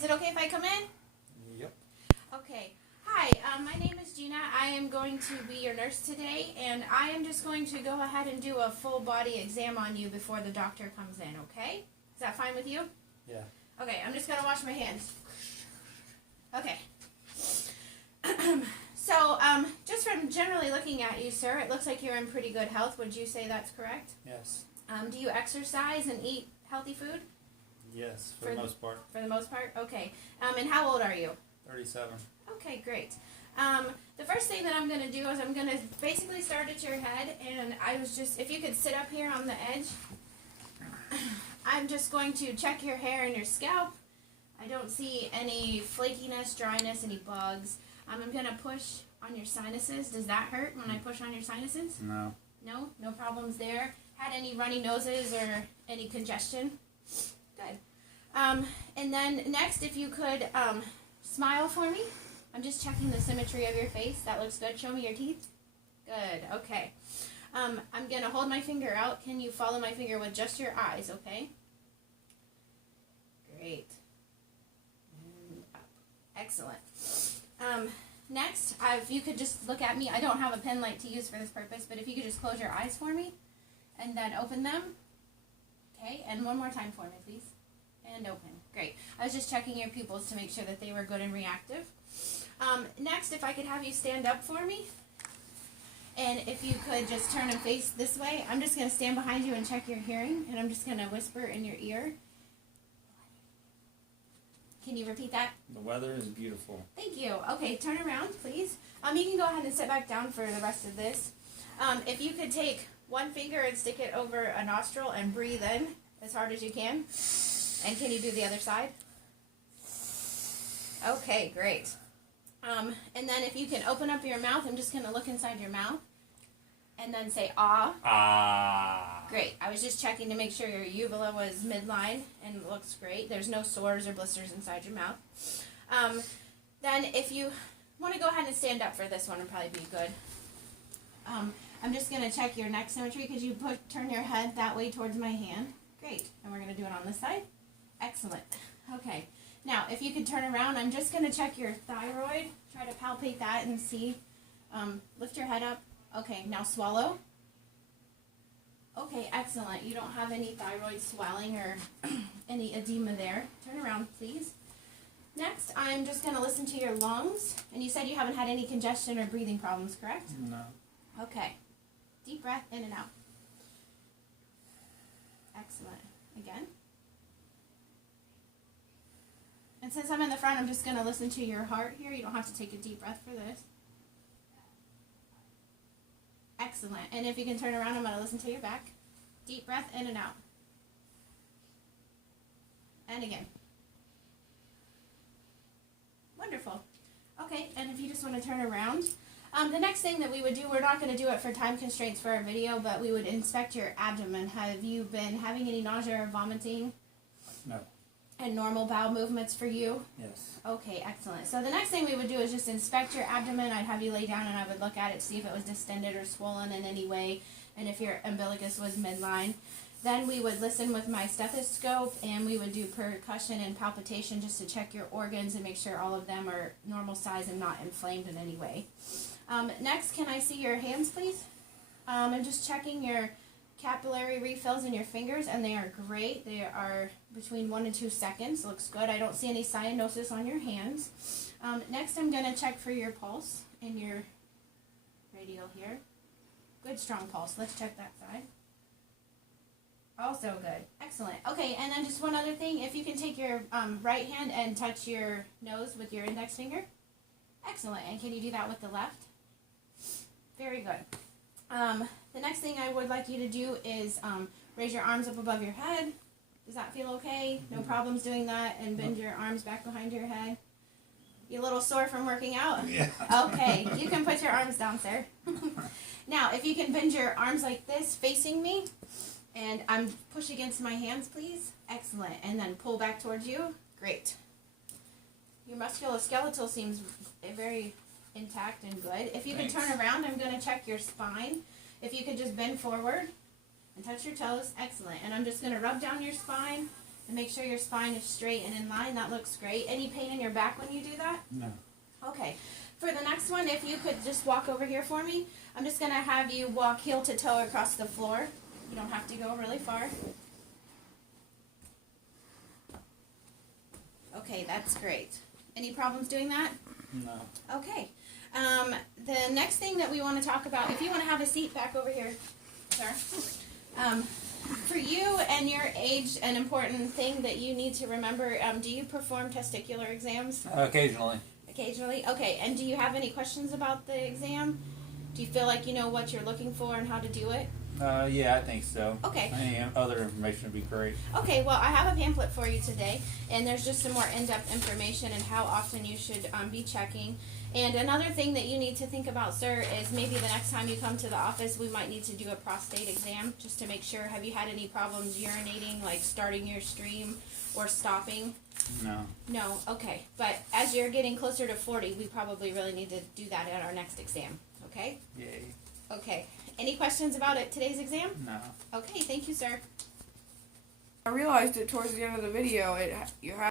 is it okay if I come in? Yep. Okay. Hi, my name is Gina. I am going to be your nurse today, and I am just going to go ahead and do a full body exam on you before the doctor comes in, okay? Is that fine with you? Yeah. Okay, I'm just going to wash my hands. Okay. So, just from generally looking at you, sir, it looks like you're in pretty good health. Would you say that's correct? Yes. Do you exercise and eat healthy food? Yes, for the most part. For the most part? Okay. And how old are you? 37. Okay, great. The first thing that I'm going to do is I'm going to basically start at your head, and I was just, if you could sit up here on the edge, I'm just going to check your hair and your scalp. I don't see any flakiness, dryness, any bugs. I'm going to push on your sinuses. Does that hurt when I push on your sinuses? No. No? No problems there? Had any runny noses or any congestion? Good. And then next, if you could smile for me. I'm just checking the symmetry of your face. That looks good. Show me your teeth. Good. Okay. I'm going to hold my finger out. Can you follow my finger with just your eyes, okay? Great. And up. Excellent. Next, if you could just look at me. I don't have a pen light to use for this purpose, but if you could just close your eyes for me and then open them. Okay, and one more time for me, please. And open. Great. I was just checking your pupils to make sure that they were good and reactive. Next, if I could have you stand up for me. And if you could just turn and face this way. I'm just going to stand behind you and check your hearing. And I'm just going to whisper in your ear. Can you repeat that? The weather is beautiful. Thank you. Okay, turn around, please. You can go ahead and sit back down for the rest of this. If you could take one finger and stick it over a nostril and breathe in as hard as you can. And can you do the other side? Okay, great. And then if you can open up your mouth, I'm just going to look inside your mouth. And then say, ah. Ah. Great. I was just checking to make sure your uvula was midline, and it looks great. There's no sores or blisters inside your mouth. Then if you want to go ahead and stand up for this one, it'll probably be good. I'm just going to check your neck symmetry. Could you turn your head that way towards my hand? Great. And we're going to do it on this side. Excellent. Okay. Now, if you could turn around, I'm just going to check your thyroid. Try to palpate that and see. Lift your head up. Okay, now swallow. Okay, excellent. You don't have any thyroid swelling or any edema there. Turn around, please. Next, I'm just going to listen to your lungs. And you said you haven't had any congestion or breathing problems, correct? No. Okay. Deep breath in and out. Excellent. Again. And since I'm in the front, I'm just going to listen to your heart here. You don't have to take a deep breath for this. Excellent. And if you can turn around, I'm going to listen to your back. Deep breath in and out. And again. Wonderful. Okay, and if you just want to turn around. The next thing that we would do, we're not going to do it for time constraints for our video, but we would inspect your abdomen. Have you been having any nausea or vomiting? No. And normal bowel movements for you? Yes. Okay, excellent. So the next thing we would do is just inspect your abdomen. I'd have you lay down and I would look at it, see if it was distended or swollen in any way, and if your umbilicus was midline. Then we would listen with my stethoscope, and we would do percussion and palpitation just to check your organs and make sure all of them are normal size and not inflamed in any way. Next, can I see your hands, please? I'm just checking your capillary refills in your fingers, and they are great. They are between 1 and 2 seconds. Looks good. I don't see any cyanosis on your hands. Next, I'm going to check for your pulse in your radial here. Good, strong pulse. Let's check that side. Also good. Excellent. Okay, and then just one other thing. If you can take your right hand and touch your nose with your index finger. Excellent. And can you do that with the left? Very good. The next thing I would like you to do is raise your arms up above your head. Does that feel okay? No problems doing that? And bend your arms back behind your head. You a little sore from working out? Yeah. Okay, you can put your arms down, sir. Now, if you can bend your arms like this, facing me, and I'm push against my hands, please. Excellent. And then pull back towards you. Great. Your musculoskeletal seems very intact and good. If you can turn around, I'm going to check your spine. If you could just bend forward and touch your toes. Excellent. And I'm just going to rub down your spine And make sure your spine is straight and in line. That looks great. Any pain in your back when you do that? No. Okay. For the next one, if you could just walk over here for me. I'm just going to have you walk heel to toe across the floor. You don't have to go really far. Okay, that's great. Any problems doing that? No. Okay. The next thing that we want to talk about, if you want to have a seat back over here, sir. For you and your age, an important thing that you need to remember, do you perform testicular exams? Occasionally. Occasionally? Okay, and do you have any questions about the exam? Do you feel like you know what you're looking for and how to do it? Yeah, I think so. Okay. Any other information would be great. Okay, well, I have a pamphlet for you today, and there's just some more in-depth information and how often you should be checking. And another thing that you need to think about, sir, is maybe the next time you come to the office, we might need to do a prostate exam just to make sure. Have you had any problems urinating, like starting your stream or stopping? No. No, okay. But as you're getting closer to 40, we probably really need to do that at our next exam, okay? Yay. Okay. Any questions about it, today's exam? No. Okay, thank you, sir. I realized it towards the end of the video. You have